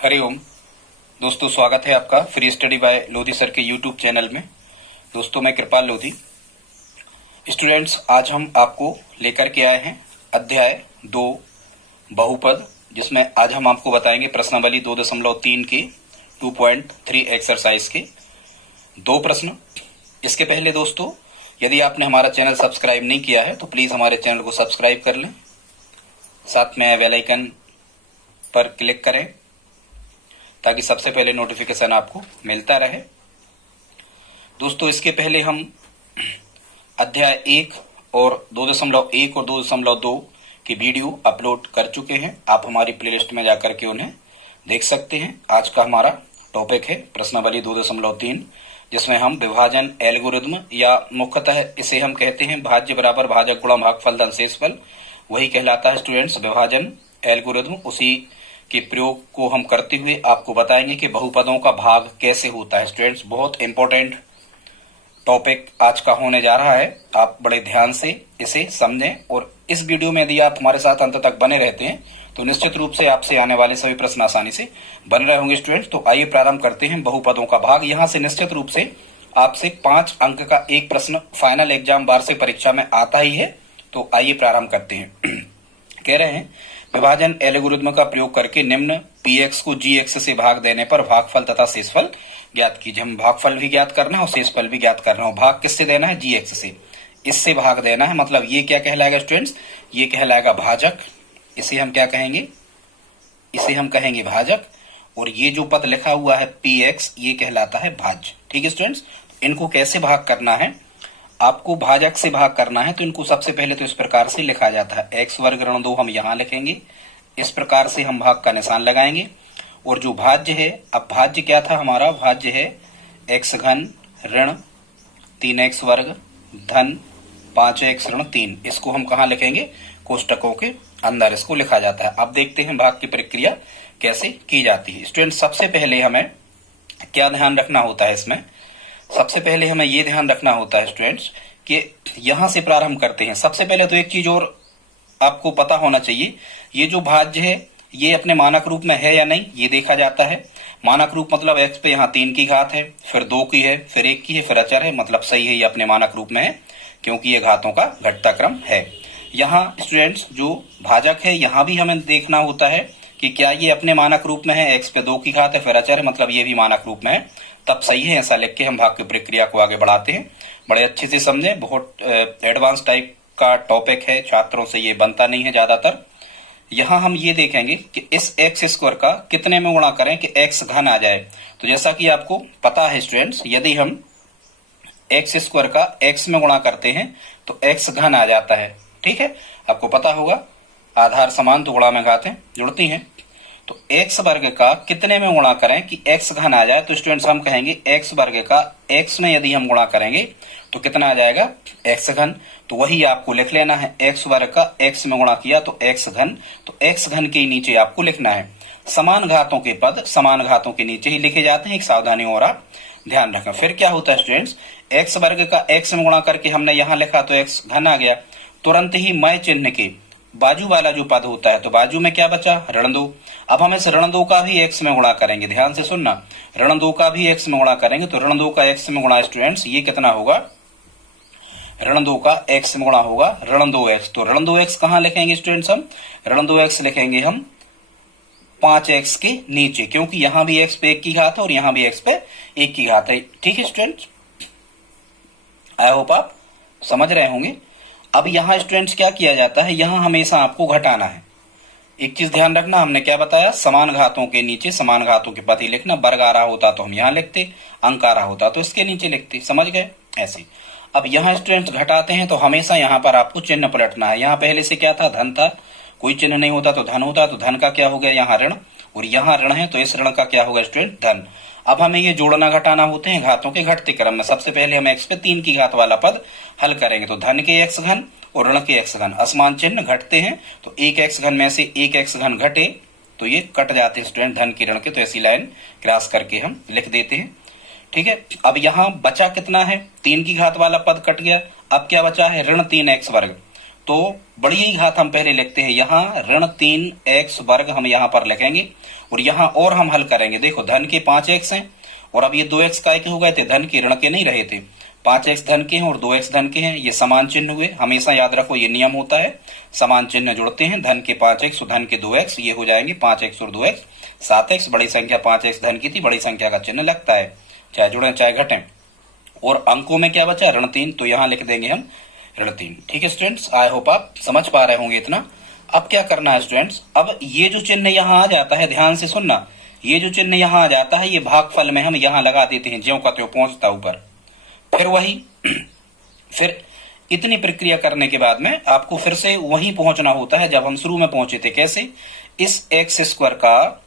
हरिओम दोस्तों, स्वागत है आपका free study bye Lodhi sir के यूट्यूब चैनल में। दोस्तों, मैं कृपाल लोधी। स्टूडेंट्स, आज हम आपको लेकर के आए हैं अध्याय 2 बहुपद, जिसमें आज हम आपको बताएंगे प्रश्नावली 2.3 के 2.3 एक्सरसाइज के 2 प्रश्न। इसके पहले दोस्तों, यदि आपने हमारा चैनल सब्सक्राइब नहीं किया है तो प्लीज हमारे चैनल को सब्सक्राइब कर लें, साथ में बेल आइकन पर क्लिक करें ताकि सबसे पहले नोटिफिकेशन आपको मिलता रहे। दोस्तों, इसके पहले हम अध्याय 1 और 2.1 और 2.2 की वीडियो अपलोड कर चुके हैं। आप हमारी प्लेलिस्ट में जाकर के उन्हें देख सकते हैं। आज का हमारा टॉपिक है प्रश्नावली 2.3, जिसमें हम विभाजन एल्गोरिथम या मुख्यतः इसे हम कहते हैं भाज्य बराबर भाजक गुणा भागफल धन शेषफल, वही कहलाता है स्टूडेंट्स विभाजन एल्गोरिथम। उसी के प्रयोग को हम करते हुए आपको बताएंगे कि बहुपदों का भाग कैसे होता है। स्टूडेंट्स, बहुत इंपॉर्टेंट टॉपिक आज का होने जा रहा है। आप बड़े ध्यान से इसे समझें और इस वीडियो में यदि आप हमारे साथ अंत तक बने रहते हैं तो निश्चित रूप से आपसे आने वाले सभी प्रश्न आसानी से बन रहे होंगे। स्टूडेंट्स, तो आइए प्रारंभ करते हैं बहुपदों का भाग। यहाँ से निश्चित रूप से आपसे 5 अंक का एक प्रश्न फाइनल एग्जाम वार्षिक परीक्षा में आता ही है। तो आइए प्रारंभ करते हैं। कह रहे हैं विभाजन एल्गोरिथम का प्रयोग करके निम्न px को gx से भाग देने पर भागफल तथा शेषफल ज्ञात कीजिए। हम भागफल भी ज्ञात करना है और शेषफल भी ज्ञात करना है। भाग किससे देना है? gx से। इससे भाग देना है, मतलब ये क्या कहलाएगा स्टूडेंट्स? ये कहलाएगा भाजक। इसे हम क्या कहेंगे? इसे हम कहेंगे भाजक। और ये जो पद लिखा हुआ है px, ये कहलाता है भाज्य। ठीक है स्टूडेंट्स, इनको कैसे भाग करना है? आपको भाजक से भाग करना है तो इनको सबसे पहले तो इस प्रकार से लिखा जाता है, x वर्ग ऋण 2 हम यहाँ लिखेंगे। इस प्रकार से हम भाग का निशान लगाएंगे। और जो भाज्य है, अब भाज्य क्या था हमारा? भाज्य है x घन ऋण 3x वर्ग धन 5x ऋण 3। इसको हम कहाँ लिखेंगे? कोष्टकों के अंदर इसको लिखा जाता है। अब देखते हैं भाग की प्रक्रिया कैसे की जाती है। स्टूडेंट, सबसे पहले हमें क्या ध्यान रखना होता है इसमें? सबसे पहले हमें ये ध्यान रखना होता है स्टूडेंट्स कि यहां से प्रारंभ करते हैं। सबसे पहले तो एक चीज और आपको पता होना चाहिए, ये जो भाज्य है ये अपने मानक रूप में है या नहीं, ये देखा जाता है। मानक रूप मतलब x पे यहाँ 3 की घात है, फिर 2 की है, फिर 1 की है, फिर अचर है, मतलब सही है, ये अपने मानक रूप में है क्योंकि ये घातों का घटता क्रम है। यहाँ स्टूडेंट्स जो भाजक है यहाँ भी हमें देखना होता है कि क्या ये अपने मानक रूप में है। x पे 2 की घात है, फिर अचर है, मतलब ये भी मानक रूप में है, तब सही है। ऐसा लिख के हम भाग की प्रक्रिया को आगे बढ़ाते हैं। बड़े अच्छे से समझें, बहुत एडवांस टाइप का टॉपिक है, छात्रों से ये बनता नहीं है ज्यादातर। यहाँ हम ये देखेंगे कि इस एक्स स्क्वायर का कितने में गुणा करें कि एक्स घन आ जाए। तो जैसा कि आपको पता है स्टूडेंट्स, यदि हम एक्स स्क्वायर का एक्स में गुणा करते हैं तो एक्स घन आ जाता है। ठीक है, आपको पता होगा आधार समान तो गुणा में घातें जुड़ती हैं। तो एक्स वर्ग का कितने में गुणा करें कि एक्स घन आ जाए? तो स्टूडेंट्स हम कहेंगे एक्स वर्ग का एक्स में यदि हम गुणा करेंगे तो कितना आ जाएगा? एक्स घन। तो वही आपको लिख लेना है, एक्स वर्ग का एक्स में गुणा किया तो एक्स घन। तो एक्स घन के नीचे आपको लिखना है। समान घातों के पद समान घातों के नीचे ही लिखे जाते हैं, एक सावधानी और आप ध्यान रखें। फिर क्या होता है स्टूडेंट्स, एक्स वर्ग का एक्स में गुणा करके हमने यहाँ लिखा तो एक्स घन आ गया। तुरंत ही मय चिन्ह के बाजू वाला जो पद होता है तो बाजू में क्या बचा? ऋण 2। अब हम इस ऋण 2 का भी x में गुणा करेंगे। ध्यान से सुनना, ऋण 2 का भी x में गुणा करेंगे तो ऋण 2 का x में गुणा स्टूडेंट्स ये कितना होगा? ऋण 2 का x में गुणा होगा ऋण 2x। तो ऋण 2x कहाँ लिखेंगे स्टूडेंट्स? हम ऋण 2x लिखेंगे हम 5x के नीचे, क्योंकि यहाँ भी x पे 1 की घात है और यहाँ भी x पे 1 की घात है। ठीक है स्टूडेंट्स, आई होप आप समझ रहे होंगे। अब यहाँ स्टूडेंट्स क्या किया जाता है, यहाँ हमेशा आपको घटाना है। एक चीज ध्यान रखना, हमने क्या बताया? समान घातों के नीचे समान घातों के पद ही लिखना। वर्ग आ रहा होता तो हम यहाँ लिखते, अंक आ रहा होता तो इसके नीचे लिखते। समझ गए? ऐसे। अब यहाँ स्टूडेंट्स घटाते हैं तो हमेशा यहाँ पर आपको चिन्ह पलटना है। यहाँ पहले से क्या था? धन था, कोई चिन्ह नहीं होता तो धन होता, तो धन का क्या हो गया? यहाँ ऋण, और यहाँ ऋण है तो इस ऋण का क्या होगा स्टूडेंट? धन। अब हमें ये जोड़ना घटाना होते हैं घातों के घटते क्रम में। सबसे पहले हम x पे 3 की घात वाला पद हल करेंगे तो धन के x घन और ऋण के x घन, असमान चिन्ह घटते हैं तो एक x घन में से एक x घन घटे तो ये कट जाते हैं स्टूडेंट धन के ऋण के। तो ऐसी लाइन क्रॉस करके हम लिख देते हैं। ठीक है, अब यहाँ बचा कितना है? 3 की घात वाला पद कट गया। अब क्या बचा है? ऋण 3x वर्ग। तो बड़ी ही घात हम पहले लिखते हैं, यहाँ ऋण 3x वर्ग हम यहाँ पर लिखेंगे और यहाँ और हम हल करेंगे। देखो धन के 5x हैं और अब ये 2x काय के हो गए थे, धन के, ऋण के नहीं रहे थे। 5x धन के हैं और 2x धन के हैं, ये समान चिन्ह हुए। हमेशा याद रखो ये नियम होता है, समान चिन्ह जुड़ते हैं। धन के 5x और धन के 2x, ये हो जाएंगे 5x और 2x 7x। बड़ी संख्या 5x धन की थी, बड़ी संख्या का चिन्ह लगता है, चाहे जुड़े चाहे घटें। और अंकों में क्या बचा, ऋण 3, तो यहाँ लिख देंगे हम ऋण 3। ठीक है स्टूडेंट्स, आई होप आप समझ पा रहे होंगे इतना। अब क्या करना है स्टूडेंट्स, अब ये जो चिन्ह यहाँ आ जाता है, ध्यान से सुनना, ये जो चिन्ह यहाँ आ जाता है, ये भागफल में हम यहाँ लगा देते हैं, ज्यों का त्यों पहुंचता ऊपर। फिर वही फिर इतनी प्रक्रिया करने के बाद में आपको फिर से वहीं पहुंचना होता है जब हम शुरू में पहुंचे थे। कैसे, इस एक्स स्क्वायर का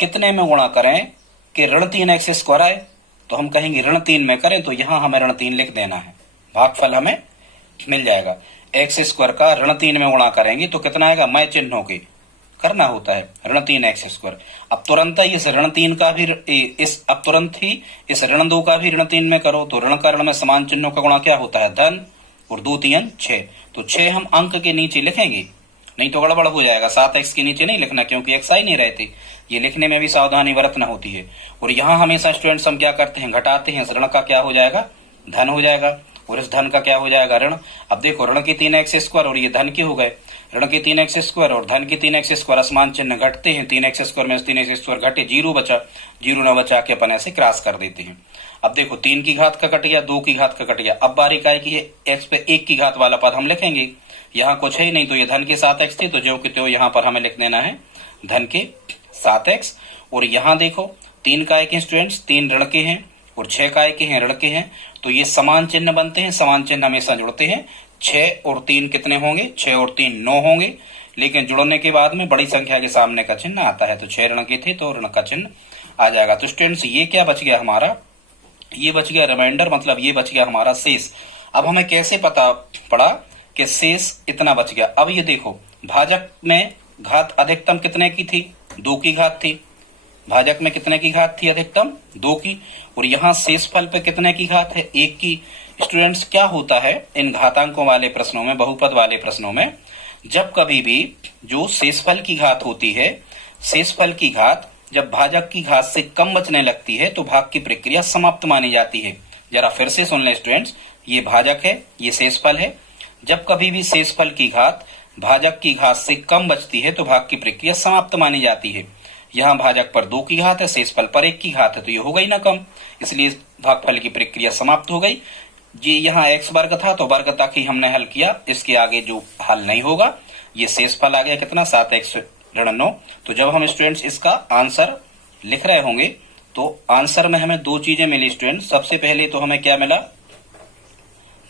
कितने में गुणा करें कि ऋण 3x स्क्वायर आए, तो हम कहेंगे ऋण 3 में करें, तो यहां हमें ऋण 3 लिख देना है, भागफल हमें मिल जाएगा। एक्स स्क्वायर का ऋण 3 में गुणा करेंगे तो कितना आएगा, मैं चिन्हों के करना होता है, ऋण 3x स्क्वायर। अब तुरंत ही इस ऋण 3 का भी अब तुरंत ही इस ऋण 2 का भी ऋण 3 में करो, तो ऋण का ऋण में समान चिन्हों का गुणा क्या होता है, धन, और 2 3 6, तो 6 हम अंक के नीचे लिखेंगे, नहीं तो गड़बड़ हो जाएगा। 7x के नीचे नहीं लिखना, क्योंकि x आ ही नहीं रहते, ये लिखने में भी सावधानी बरतना होती है। और यहाँ हमेशा स्टूडेंट्स हम क्या करते हैं, घटाते हैं, इस ऋण का क्या हो जाएगा, धन हो जाएगा, और इस धन का क्या हो जाएगा, ऋण। अब देखो ऋण के 3x स्क्वायर और ये धन के हो गए, ऋण के 3x स्क्वायर और धन के 3x स्क्वायर, असमान चिन्ह घटते हैं, 3x स्क्वायर में 3x स्क्वायर घटे, 0 बचा, 0 न बचा के अपन ऐसे क्रॉस कर देते हैं। अब देखो 3 की घात का कट गया, 2 की घात का कट गया। अब बारी काय की है, x पे 1 की घात वाला पद हम लिखेंगे, यहाँ कुछ है ही नहीं, तो ये धन के 7x थे, तो ज्यों कि त्यों यहाँ पर हमें लिख देना है धन के 7x। और यहाँ देखो 3 काय के स्टूडेंट्स, 3 ऋण के हैं और 6 काय के हैं, ऋण के हैं, तो ये समान चिन्ह बनते हैं, समान चिन्ह हमेशा जुड़ते हैं। 6 और 3 कितने होंगे, 6 और 3 9 होंगे, लेकिन जुड़ने के बाद में बड़ी संख्या के सामने का चिन्ह आता है, तो 6 ऋण के थे तो ऋण का चिन्ह आ जाएगा। तो स्टूडेंट्स ये क्या बच गया हमारा, ये बच गया रिमाइंडर, मतलब ये बच गया हमारा शेष। अब हमें कैसे पता पड़ा कि शेष इतना बच गया। अब ये देखो भाजक में घात अधिकतम कितने की थी, 2 की घात थी, भाजक में कितने की घात थी अधिकतम, 2 की, और यहाँ शेषफल पे कितने की घात है, 1 की। स्टूडेंट्स क्या होता है इन घातांकों वाले प्रश्नों में, बहुपद वाले प्रश्नों में, जब कभी भी जो शेषफल की घात होती है, शेषफल की घात जब भाजक की घात से कम बचने लगती है तो भाग की प्रक्रिया समाप्त मानी जाती है। जरा फिर से सुन लें स्टूडेंट्स, ये भाजक है, ये शेषफल है, जब कभी भी शेषफल की घात भाजक की घात से कम बचती है तो भाग की प्रक्रिया समाप्त मानी जाती है। यहाँ भाजक पर 2 की घात है, शेषफल पर 1 की घात है, तो ये हो गई ना कम, इसलिए भागफल की प्रक्रिया समाप्त हो गई। ये यहाँ x वर्ग था तो वर्ग तक ही हमने हल किया, इसके आगे जो हल नहीं होगा, ये शेषफल आ गया कितना, 7x ऋण 9। तो जब हम स्टूडेंट्स इसका आंसर लिख रहे होंगे तो आंसर में हमें 2 चीजें मिली स्टूडेंट्स। सबसे पहले तो हमें क्या मिला,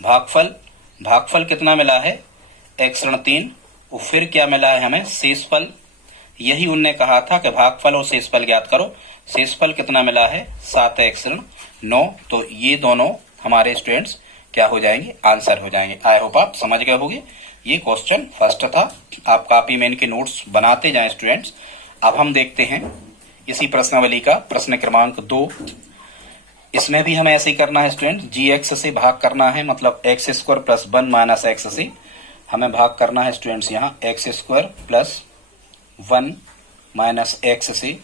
भागफल, भागफल कितना मिला है, x ऋण 3, और फिर क्या मिला है हमें, शेषफल। यही उनने कहा था कि भागफल और शेषफल ज्ञात करो, शेषफल कितना मिला है, 7x ऋण 9। तो ये दोनों हमारे स्टूडेंट्स क्या हो जाएंगे, आंसर हो जाएंगे। आई होप आप समझ गए होंगे। ये क्वेश्चन फर्स्ट था, आप कॉपी में इनके नोट्स बनाते जाएं स्टूडेंट्स। अब हम देखते हैं इसी प्रश्नावली का प्रश्न क्रमांक 2। इसमें भी हमें ऐसे ही करना है स्टूडेंट, gx से भाग करना है, मतलब x square plus 1 minus x से हमें भाग करना है स्टूडेंट्स, यहाँ x square plus 1 minus x से,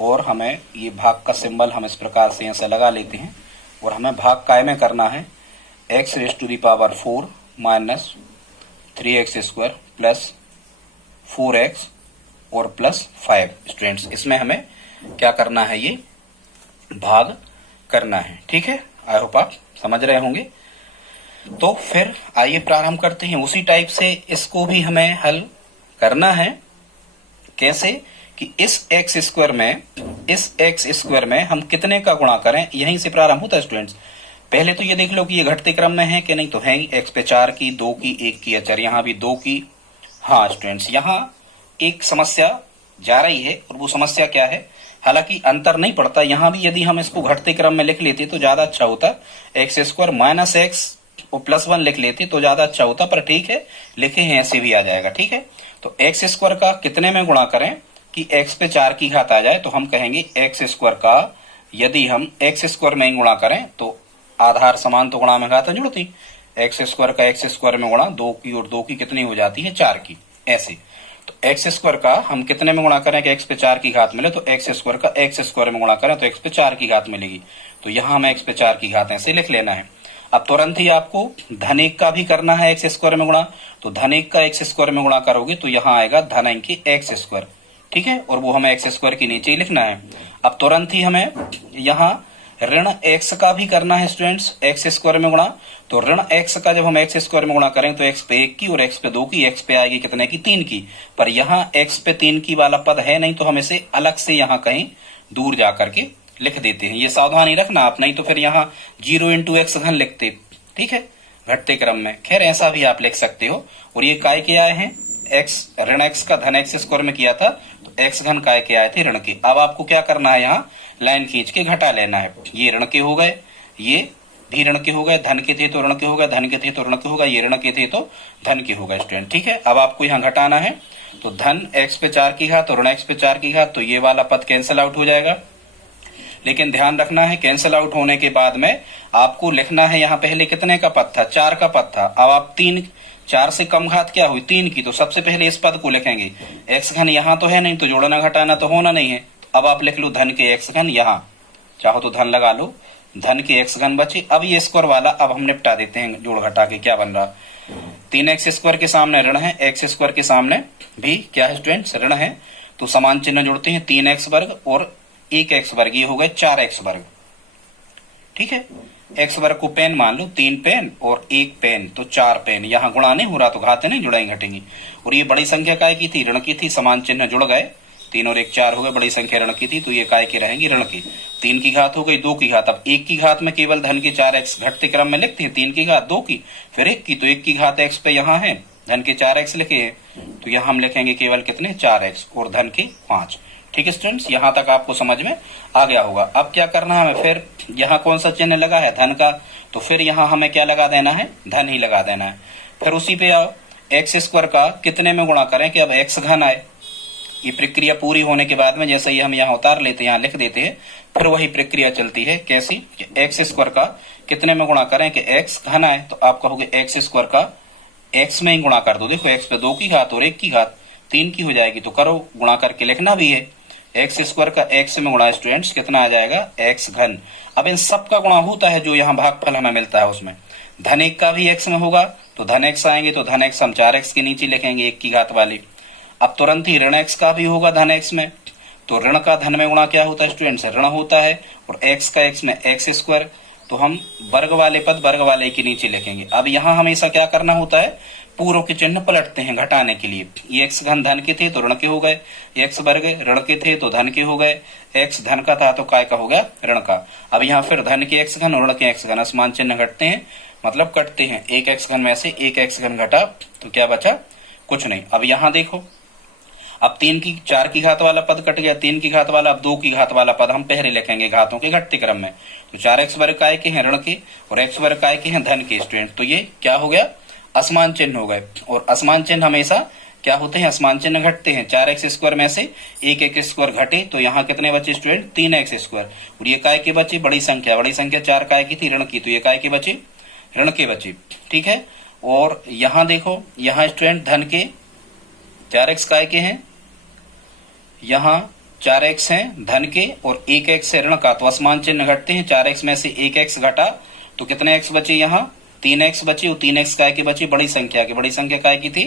और हमें ये भाग का सिंबल हम इस प्रकार से यहाँ से लगा लेते हैं, और हमें भाग काय में करना है, x raise to the power 4 minus 3x square plus 4x और प्लस 5। स्टूडेंट्स इसमें हमें क्या करना है, ये भाग करना है, ठीक है। आई होप आप समझ रहे होंगे। तो फिर आइए प्रारंभ करते हैं। उसी टाइप से इसको भी हमें हल करना है। कैसे कि इस एक्स स्क्वायर में हम कितने का गुणा करें, यहीं से प्रारंभ होता है स्टूडेंट्स। पहले तो ये देख लो कि ये घटते क्रम में है कि नहीं, तो है ही, एक्स पे 4 की, 2 की, 1 की, अच्छा यहाँ भी 2 की। हाँ स्टूडेंट्स, यहाँ एक समस्या जा रही है, और वो समस्या क्या है, हालांकि अंतर नहीं पड़ता, यहाँ भी यदि हम इसको घटते क्रम में लिख लेते तो ज्यादा अच्छा होता, एक्स स्क्वायर माइनस एक्स और प्लस 1 लिख लेते तो ज्यादा अच्छा होता, पर ठीक है लिखे हैं ऐसे भी आ जाएगा, ठीक है। तो एक्स स्क्वायर का कितने में गुणा करें कि एक्स पे 4 की घात आ जाए, तो हम कहेंगे एक्स स्क्वायर का यदि हम एक्स स्क्वायर में ही गुणा करें तो आधार समान तो गुणा में घात जुड़ती, एक्स स्क्वायर का एक्स स्क्वायर में गुणा, 2 की और 2 की कितनी हो जाती है 4 की, ऐसे। तो एक्स स्क्वायर का हम कितने में गुणा करें कि एक्स पे 4 की घात मिले, तो एक्स स्क्वायर का एक्स स्क्वायर में गुणा करें तो एक्स पे 4 की घात मिलेगी। तो यहां हमें एक्स पे 4 की घात ऐसे लिख लेना है। अब तुरंत ही आपको धन 1 का भी करना है एक्स स्क्वायर में गुणा, तो धन 1 का एक्स स्क्वायर में गुणा करोगे तो यहाँ आएगा धन 1 की एक्स स्क्वायर, ठीक है, और वो हमें एक्स स्क्वायर के नीचे ही लिखना है। अब तुरंत ही हमें यहाँ ऋण एक्स का भी करना है स्टूडेंट्स, एक्स स्क्वायर में गुणा। तो ऋण एक्स का जब हम एक्स स्क्वायर में गुणा करें तो एक्स पे 1 की और एक्स पे 2 की, एक्स पे आएगी कितने की 3 की, पर यहाँ एक्स पे 3 की वाला पद है नहीं, तो हम इसे अलग से यहाँ कहीं दूर जा करके लिख देते हैं। ये सावधानी रखना आप, नहीं तो फिर यहाँ 0 इंटू एक्स घन लिखते, ठीक है, घटते क्रम में। खैर ऐसा भी आप लिख सकते हो। और ये काय के आए हैं, एक्स ऋण एक्स का धन एक्स स्क्वायर में किया था, तो एक्स घन काय के आए थे ऋण के। अब आपको क्या करना है, यहाँ लाइन खींच के घटा लेना है। ये ऋण के हो गए, ये भी ऋण के हो गए, धन के थे तो ऋण के हो गए, धन के थे तो ऋण के हो गए, ये ऋण के थे तो धन के हो गए स्टूडेंट, ठीक है। अब आपको यहाँ घटाना है, तो धन एक्स पे 4 की घात और ऋण एक्स पे 4 की घात, तो ये वाला पद कैंसिल आउट हो जाएगा। लेकिन ध्यान रखना है, कैंसिल आउट होने के बाद में आपको लिखना है, यहाँ पहले कितने का पद था, 4 का पद था। अब आप 4 से कम घात क्या हुई 3 की, तो सबसे पहले इस पद को लिखेंगे। एक्स घन यहाँ तो है नहीं, तो जोड़ना घटाना तो होना नहीं है। अब आप लिख लो धन के एक्स घन, यहाँ चाहो तो धन लगा लो, धन के एक्स घन बचे। अब ये स्क्वायर वाला अब हम निपटा देते हैं, जोड़ घटा के क्या बन रहा, 3x स्क्वायर के सामने ऋण है, एक्स स्क्वायर के सामने भी क्या है स्टूडेंट्स, ऋण है, तो समान चिन्ह जोड़ते हैं, 3x वर्ग और 1x वर्ग, ये हो गए 4x वर्ग, ठीक है। एक्स वर्ग को पेन मान लो, 3 पेन और 1 पेन, तो 4 पेन। यहाँ गुणा नहीं हो रहा तो घाते नहीं जुड़ाई घटेंगी। और ये बड़ी संख्या काय की थी, ऋण की थी, समान चिन्ह जुड़ गए, 3 और 1 4 हो गए, बड़ी संख्या ऋण की थी, तो ये काय की रहेंगी ऋण की। 3 की घात हो गई, 2 की घात, अब 1 की घात में केवल धन के 4x घटते क्रम में लिखते हैं, 3 की घात 2 की, फिर 1 की, तो 1 की घात x पे यहाँ है, धन के 4x लिखे हैं, तो यहाँ हम लिखेंगे केवल कितने 4x और धन के 5, ठीक है स्टूडेंट्स। यहाँ तक आपको समझ में आ गया होगा। अब क्या करना है हमें, फिर यहाँ कौन सा चिन्ह लगा है धन का, तो फिर यहाँ हमें क्या लगा देना है, धन ही लगा देना है। फिर उसी पे आओ, एक्स स्क्वायर का कितने में गुणा करें कि अब एक्स घन आए। ये प्रक्रिया पूरी होने के बाद में जैसे ही हम यहाँ उतार लेते हैं, यहाँ लिख देते हैं, फिर वही प्रक्रिया चलती है। कैसी, एक्स स्क्वायर का कितने में गुणा करें कि एक्स घन आए, तो आप कहोगे एक्स स्क्वायर का एक्स में ही गुणा कर दो। देखो एक्स पे 2 की घात और 1 की घात 3 की हो जाएगी, तो करो, गुणा करके लिखना भी है। एक्स स्क्वायर का एक्स में गुणा स्टूडेंट्स कितना आ जाएगा, एक्स घन। अब इन सब का गुणा होता है जो यहाँ भागफल हमें मिलता है उसमें, धन 1 का भी एक्स में होगा, तो धन एक्स आएंगे, तो धन एक्स हम 4x के नीचे लिखेंगे 1 की घात वाली। अब तुरंत ही ऋण एक्स का भी होगा धन एक्स में, तो ऋण का धन में गुणा क्या होता है स्टूडेंट्स, ऋण होता है, और एक्स का एक्स में एक्स स्क्वायर, तो हम वर्ग वाले पद वर्ग वाले के नीचे लिखेंगे। अब यहाँ हमेशा क्या करना होता है, पूर्व के चिन्ह पलटते हैं घटाने के लिए। ये एक्स घन धन के थे तो ऋण के हो गए, एक्स वर्ग ऋण के थे तो धन के हो गए, एक्स धन का था तो काय का हो गया, ऋण का। अब यहाँ फिर धन के एक्स घन और ऋण के एक्स घन असमान चिन्ह घटते हैं, मतलब कटते हैं। एक एक्स घन में से एक एक्स घन घटा तो क्या बचा, कुछ नहीं। अब यहाँ देखो, अब 4 की घात वाला पद कट गया, 3 की घात वाला, अब 2 की घात वाला पद हम पहले लिखेंगे घातों के घटते क्रम में। तो 4x वर्ग काय के हैं ऋण के और x वर्ग काय के हैं धन के स्टूडेंट, तो ये क्या हो गया, असमान चिन्ह हो गए। और असमान चिन्ह हमेशा क्या होते हैं, असमान चिन्ह घटते हैं। 4x स्क्वायर में से एक एक्स स्क्वायर घटे तो यहाँ कितने बचे स्टूडेंट, 3x स्क्वायर, और ये काय के बचे, बड़ी संख्या 4 काय की थी ऋण की, तो ये काय के बचे, ऋण के बचे, ठीक है। और यहाँ देखो, यहाँ स्टूडेंट धन के 4x काय के हैं, यहाँ 4x हैं धन के और 1x है ऋण का, तो असमान चिन्ह घटते हैं। 4x में से 1x घटा तो कितने x बचे, यहाँ 3x बचे, और 3x काय के बचे, बड़ी संख्या के, बड़ी संख्या काय की थी,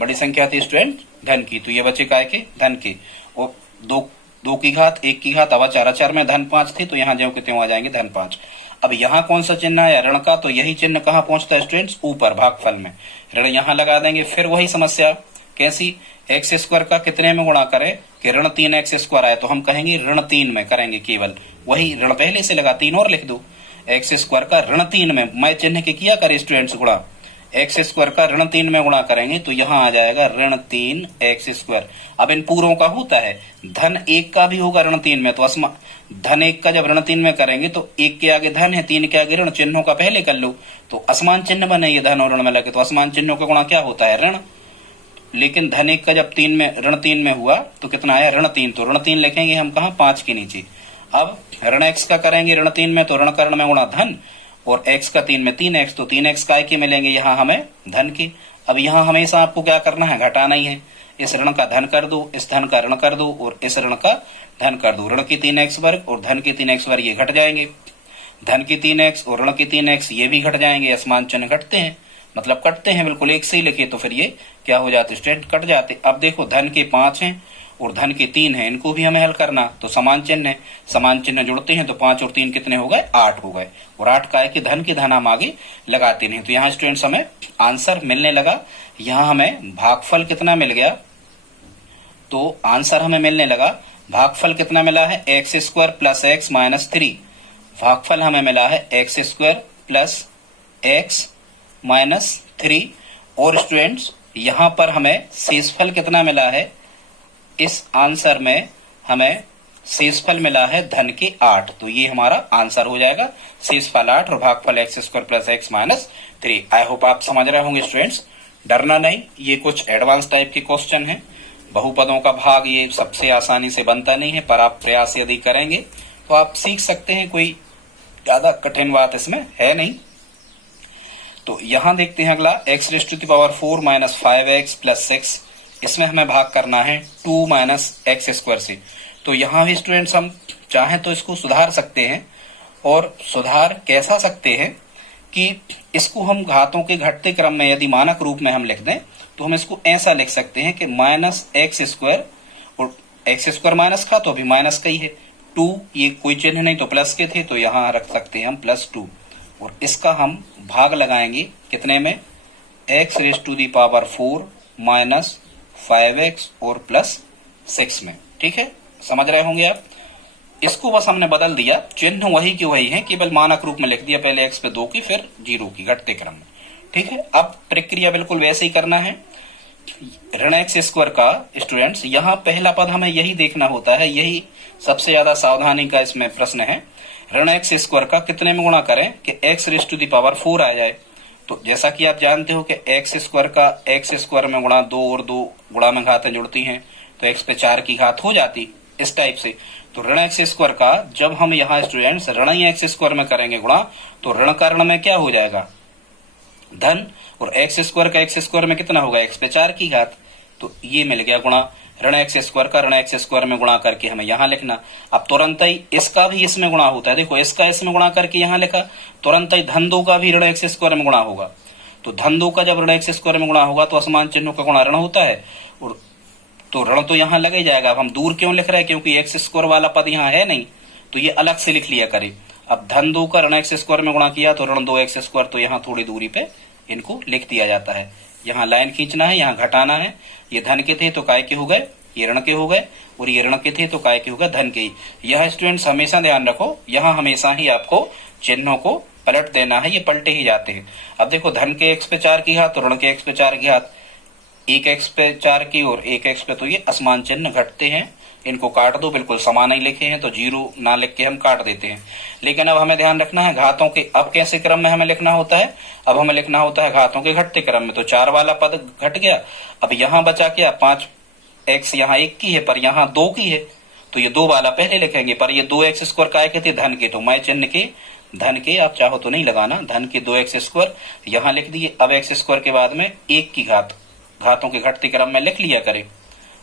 बड़ी संख्या थी स्टूडेंट धन की, तो ये बचे काय के, धन के। और 2 की घात 1 की घात, अब 4 में धन 5 थे, तो यहाँ जो कितने आ जाएंगे, धन 5। अब यहाँ कौन सा चिन्ह है, ऋण का, तो यही चिन्ह कहाँ पहुंचता है स्टूडेंट्स, ऊपर भागफल में, ऋण यहाँ लगा देंगे। फिर वही समस्या, कैसी, एक्स स्क्वायर का कितने में गुणा करें कि ऋण 3x स्क्वायर आए, तो हम कहेंगे ऋण 3 में करेंगे, केवल वही ऋण पहले से लगा, 3 और लिख दो। एक्स स्क्वायर का ऋण 3 में, मैं चिन्ह के किया करे स्टूडेंट्स गुणा, एक्स स्क्वायर का ऋण 3 में गुणा करेंगे तो यहाँ आ जाएगा ऋण 3 एक्स स्क्वायर। अब इन पूर्वों का होता है, धन 1 का भी होगा ऋण 3 में, तो धन 1 का जब ऋण 3 में करेंगे तो 1 के आगे धन है, 3 के आगे ऋण, चिन्हों का पहले कर लो तो असमान चिन्ह बने, ये धन और ऋण में लगे, तो असमान चिन्हों का गुणा क्या होता है, ऋण। लेकिन धन 1 का जब ऋण 3 में हुआ तो कितना आया, ऋण 3, तो ऋण 3 लिखेंगे हम कहा, 5 के नीचे। अब ऋण x का करेंगे ऋण 3 में, तो ऋण का ऋण में गुणा धन, और x का 3 में 3x, तो 3x काय के मिलेंगे यहाँ हमें धन के। अब यहाँ हमेशा आपको क्या करना है, घटाना ही है। इस ऋण का धन कर दो, इस धन का ऋण कर दो और इस ऋण का धन कर दो। ऋण की 3x वर्ग और धन की 3x वर्ग ये घट जाएंगे, धन की 3x और ऋण की 3x ये भी घट जाएंगे। असमान चिन्ह घटते हैं, मतलब कटते हैं, बिल्कुल एक से ही लिखे तो फिर ये क्या हो जाते, स्टूडेंट कट जाते। अब देखो धन के 5 हैं और धन के 3 हैं, इनको भी हमें हल करना, तो समान चिन्ह है, समान चिन्ह जुड़ते हैं तो 5 और 3 कितने हो गए, 8 हो गए। और 8 का है कि धन के धन हम आगे लगाते नहीं। तो यहाँ स्टूडेंट्स हमें आंसर मिलने लगा। यहाँ हमें भागफल कितना मिल गया, तो आंसर हमें मिलने लगा, भागफल कितना मिला है, x square plus x minus 3। भागफल हमें मिला है x square plus x minus 3। और स्टूडेंट्स यहाँ पर हमें शेषफल कितना मिला है, इस आंसर में हमें शेषफल मिला है धन के 8। तो ये हमारा आंसर हो जाएगा, शेषफल 8 और भागफल x square plus x minus 3। I hope आप समझ रहे होंगे स्टूडेंट्स, डरना नहीं, ये कुछ एडवांस टाइप के क्वेश्चन हैं। बहुपदों का भाग ये सबसे आसानी से बनता नहीं है, पर आप प्रयास यदि करेंगे तो आप सीख सकते हैं, कोई ज्यादा कठिन बात इसमें है नहीं। तो यहां देखते हैं अगला, x raise to the power 4 minus 5x plus 6, इसमें हमें भाग करना है 2 माइनस एक्स स्क्वायर से। तो यहाँ भी स्टूडेंट्स हम चाहें तो इसको सुधार सकते हैं, और सुधार कैसा सकते हैं कि इसको हम घातों के घटते क्रम में यदि मानक रूप में हम लिख दें तो हम इसको ऐसा लिख सकते हैं कि माइनस एक्स स्क्वायर, और एक्स स्क्वायर माइनस का तो अभी माइनस का ही है, 2 ये कोई चिन्ह नहीं तो प्लस के थे, तो यहाँ रख सकते हैं हम प्लस 2, और इसका हम भाग लगाएंगे कितने में, x raise to the power 4 minus 5x और प्लस 6 में। ठीक है, समझ रहे होंगे आप। इसको बस हमने बदल दिया, चिन्ह वही के वही है, केवल मानक रूप में लिख दिया, पहले x पे 2 की फिर 0 की घटते क्रम में। ठीक है, अब प्रक्रिया बिल्कुल वैसे ही करना है। ऋण एक्स स्क्वायर का स्टूडेंट्स यहाँ पहला पद हमें यही देखना होता है, यही सबसे ज्यादा सावधानी का इसमें प्रश्न है। ऋण एक्स स्क्वायर का कितने में गुणा करें कि x raise to the power 4 आ जाए। तो जैसा कि आप जानते हो कि एक्स स्क्वायर का एक्स स्क्वायर में गुणा 2 और 2 गुणा में घातें जुड़ती हैं तो एक्स पे 4 की घात हो जाती, इस टाइप से। तो ऋण एक्स स्क्वायर का जब हम यहाँ स्टूडेंट्स ऋण एक्स स्क्वायर में करेंगे गुणा, तो ऋण का ऋण में क्या हो जाएगा, धन, और एक्स स्क्वायर का एक्स स्क्वायर में कितना होगा, एक्स पे 4 की घात। तो ये मिल गया गुणा, ऋण एक्स स्क्वायर का ऋण एक्स स्क्वायर में गुणा करके हमें यहाँ लिखना। अब तुरंत ही इसका भी इसमें गुणा होता है, देखो इसका इसमें गुणा करके यहाँ लिखा, तुरंत ही धन 2 का भी ऋण एक्स स्क्वायर में गुणा होगा। तो धन 2 का जब ऋण एक्स स्क्वायर में गुणा होगा तो असमान चिन्हों का गुणा ऋण होता है, और तो ऋण तो यहाँ लग ही जाएगा। अब हम दूर क्यों लिख रहे हैं, क्योंकि एक्स स्क्वायर वाला पद यहाँ है नहीं, तो ये अलग से लिख लिया करे। अब धन 2 का ऋण एक्स स्क्वायर में गुणा किया तो ऋण 2 एक्स स्क्वायर, तो यहाँ थोड़ी दूरी पे इनको लिख दिया जाता है। यहाँ लाइन खींचना है, यहाँ घटाना है। ये धन के थे तो काय के हो गए, ये ऋण के हो गए, और ये ऋण के थे तो काय के हो गए, धन के। यह स्टूडेंट्स हमेशा ध्यान रखो, यहाँ हमेशा ही आपको चिन्हों को पलट देना है, ये पलटे ही जाते हैं। अब देखो धन के x पे 4 की घात और ऋण के x पे 4 की घात, एक x पे 4 की और एक x पे, तो ये असमान चिन्ह घटते हैं, इनको काट दो, बिल्कुल समान ही लिखे हैं तो 0 ना लिख के हम काट देते हैं। लेकिन अब हमें ध्यान रखना है घातों के अब कैसे क्रम में हमें लिखना होता है, अब हमें लिखना होता है घातों के घटते क्रम में। तो 4 वाला पद घट गया, अब यहाँ बचा क्या, 5x यहाँ 1 की है पर यहाँ 2 की है, तो ये 2 वाला पहले लिखेंगे, पर ये 2x स्क्वायर काय के थे, धन के, तो मैं चिन्ह के धन के, आप चाहो तो नहीं लगाना, धन के 2x स्क्वायर यहाँ लिख दिए। अब x स्क्वायर के बाद में 1 की घात, घातों के घटते क्रम में लिख लिया करें,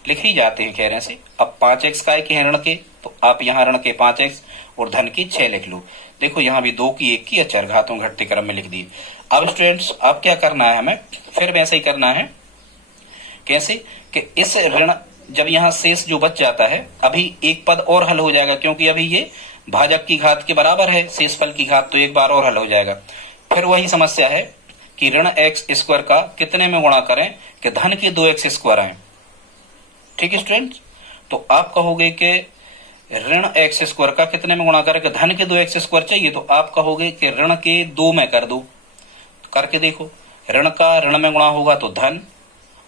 लिख ही जाते हैं कहने से। अब 5x काय के हैं ऋण के, तो आप यहाँ ऋण के 5x और धन की 6 लिख लो। देखो यहाँ भी 2 की 1 की 4 घातों घटते क्रम में लिख दिए। अब स्टूडेंट्स अब क्या करना है हमें, फिर वैसे ही करना है। कैसे कि इस ऋण जब यहाँ शेष जो बच जाता है, अभी एक पद और हल हो जाएगा, क्योंकि अभी ये भाजक की घात के बराबर है शेषफल की घात, तो एक बार और हल हो जाएगा। फिर वही समस्या है कि ऋण एक्स स्क्वायर का कितने में गुणा करें कि धन के 2x स्क्वायर आए। ठीक है स्टूडेंट्स, तो आप कहोगे कि ऋण एक्स स्क्वायर का कितने में गुणा करें कि धन के 2x स्क्वायर चाहिए, तो आप कहोगे कि ऋण के 2 में कर दो, करके देखो। ऋण का ऋण में गुणा होगा तो धन,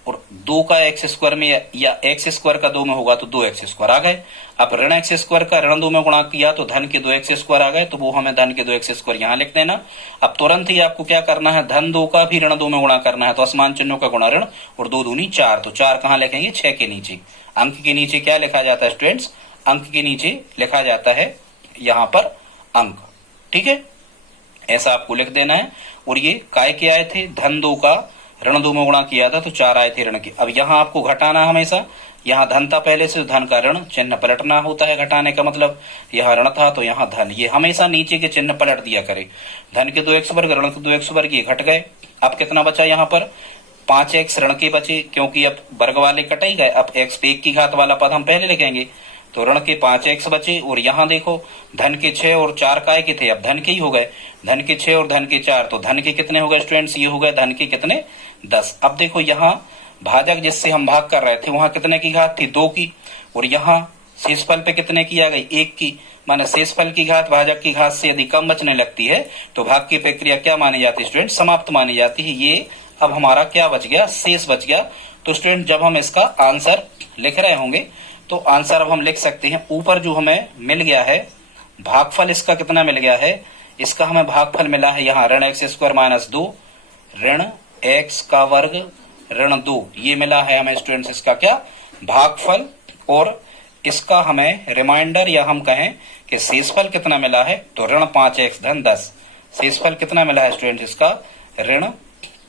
और 2 का एक्स स्क्वायर में या एक्स स्क्वायर का 2 में होगा तो 2x स्क्वायर आ गए। अब ऋण एक्स स्क्वायर का ऋण 2 में गुणा किया तो धन के 2x स्क्वायर आ गए, तो वो हमें धन के 2x स्क्वायर यहाँ लिख देना। अब तुरंत ही आपको क्या करना है, धन 2 का भी ऋण 2 में गुणा करना है, तो असमान चिन्हों का गुणा ऋण, और 2 दूनी 4, तो 4 कहाँ लिखेंगे, 6 के नीचे। अंक के नीचे क्या लिखा जाता है स्टूडेंट्स, अंक के नीचे लिखा जाता है यहाँ पर अंक। ठीक है, ऐसा आपको लिख देना है। और ये काय के आए थे, धन 2 का ऋण 2 में गुणा किया था तो 4 आए थे ऋण के। अब यहाँ आपको घटाना हमेशा, यहाँ धन था पहले से, धन का ऋण चिन्ह पलटना होता है घटाने का मतलब। यहाँ ऋण था तो यहाँ धन, ये हमेशा नीचे के चिन्ह पलट दिया करे। धन के 2x वर्ग ऋण के 2x वर्ग ये घट गए। अब कितना बचा यहाँ पर, 5x ऋण के बचे, क्योंकि अब वर्ग वाले कट ही गए। अब x पे 1 की घात वाला पद हम पहले लिखेंगे, तो ऋण के 5x बचे। और यहाँ देखो धन के 6 और 4 काय के थे, अब धन के ही हो गए। धन के 6 और धन के 4, तो धन के कितने हो गए स्टूडेंट्स, ये हो गए धन के कितने, 10। अब देखो यहाँ भाजक जिससे हम भाग कर रहे थे वहां कितने की घात थी, 2 की। और यहाँ शेषफल पे कितने की आ गई, 1 की। माने शेषफल की घात भाजक की घात से यदि कम बचने लगती है तो भाग की प्रक्रिया क्या मानी जाती है स्टूडेंट, समाप्त मानी जाती है। ये अब हमारा क्या बच गया, शेष बच गया। तो स्टूडेंट जब हम इसका आंसर लिख रहे होंगे तो आंसर अब हम लिख सकते हैं। ऊपर जो हमें मिल गया है भागफल, इसका कितना मिल गया है, इसका हमें भागफल मिला है यहाँ ऋण x स्क्वायर माइनस 2 ऋण x का वर्ग ऋण 2, ये मिला है हमें स्टूडेंट्स इसका क्या, भागफल। और इसका हमें रिमाइंडर या हम कहें कि शेषफल कितना मिला है, तो ऋण 5x धन 10। शेषफल कितना मिला है स्टूडेंट्स इसका, ऋण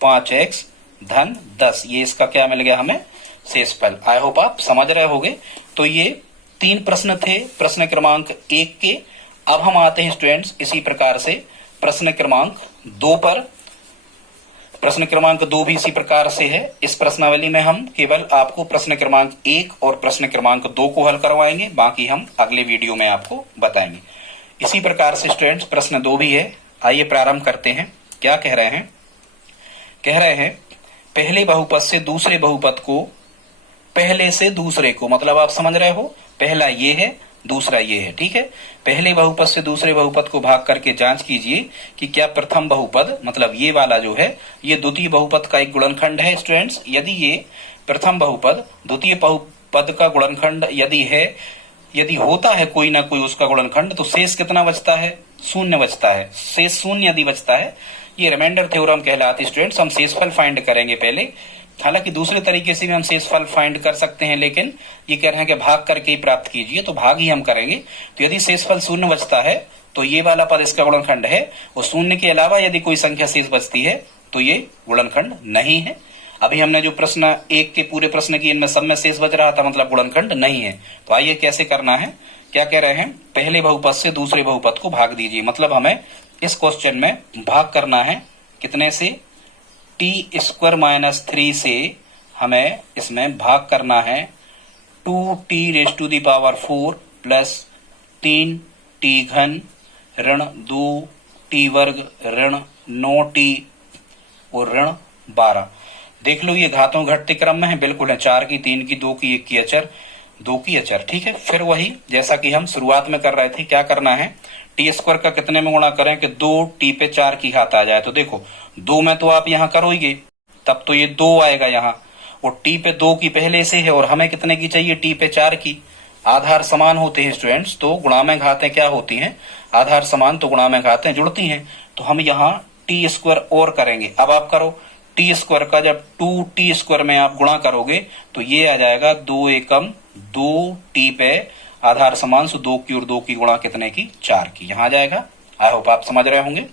5x धन 10, ये इसका क्या मिल गया हमें, शेषफल। आई होप आप समझ रहे होंगे। तो ये 3 प्रश्न थे प्रश्न क्रमांक 1 के। अब हम आते हैं स्टूडेंट्स इसी प्रकार से प्रश्न क्रमांक 2 पर। प्रश्न क्रमांक 2 भी इसी प्रकार से है। इस प्रश्नावली में हम केवल आपको प्रश्न क्रमांक 1 और प्रश्न क्रमांक 2 को हल करवाएंगे, बाकी हम अगले वीडियो में आपको बताएंगे। इसी प्रकार से स्टूडेंट्स प्रश्न 2 भी है। आइए प्रारंभ करते हैं। क्या कह रहे हैं, कह रहे हैं पहले बहुपद से दूसरे बहुपद को, पहले से दूसरे को, मतलब आप समझ रहे हो, पहला ये है दूसरा ये है, ठीक है। पहले बहुपद से दूसरे बहुपद को भाग करके जांच कीजिए कि क्या प्रथम बहुपद, मतलब ये वाला जो है, ये द्वितीय बहुपद का एक गुणनखंड है स्टूडेंट्स। यदि ये प्रथम बहुपद द्वितीय बहुपद का गुणनखंड यदि है, यदि होता है कोई ना कोई उसका गुणनखंड, तो शेष कितना बचता है, शून्य बचता है। शेष शून्य यदि बचता है, ये रिमाइंडर थ्योरम कहलाती है स्टूडेंट्स। हम शेषफल फाइंड करेंगे पहले, हालांकि दूसरे तरीके से भी हम शेषफल फाइंड कर सकते हैं, लेकिन ये कह रहे हैं कि भाग करके ही प्राप्त कीजिए, तो भाग ही हम करेंगे। तो यदि शेषफल शून्य बचता है तो ये वाला पद इसका गुणनखंड है, और शून्य के अलावा यदि कोई संख्या शेष बचती है तो ये गुणनखंड नहीं है। अभी हमने जो प्रश्न 1 के पूरे प्रश्न की, इनमें सब में शेष बच रहा था, मतलब गुणनखंड नहीं है। तो आइए कैसे करना है, क्या कह रहे हैं, पहले बहुपद से दूसरे बहुपद को भाग दीजिए। मतलब हमें इस क्वेश्चन में भाग करना है कितने से, टी स्क्वायर माइनस 3 से हमें इसमें भाग करना है 2t raise to the power 4 plus 3t घन ऋण 2t वर्ग ऋण 9t और ऋण 12। देख लो ये घातों घटते क्रम में है, बिल्कुल है, 4 की 3 की 2 की 1 की अचर 2 की अचर, ठीक है। फिर वही जैसा कि हम शुरुआत में कर रहे थे, क्या करना है, टी स्क्वायर का कितने में गुणा करें कि 2t पे 4 की घात आ जाए। तो देखो 2 में तो आप यहाँ करोगे तब तो ये 2 आएगा यहाँ, और t पे 2 की पहले से है, और हमें कितने की चाहिए, t पे 4 की। आधार समान होते हैं स्टूडेंट्स, तो गुणा में घातें क्या होती हैं, आधार समान तो गुणा में घातें जुड़ती हैं। तो हम यहाँ टी स्क्वायर और करेंगे। अब आप करो टी स्क्वायर का, जब 2t स्क्वायर में आप गुणा करोगे तो ये आ जाएगा 2 एकम 2t पे आधार समान, सो 2 की और 2 की गुणा कितने की, 4 की, यहाँ आ जाएगा। आई होप आप समझ रहे होंगे,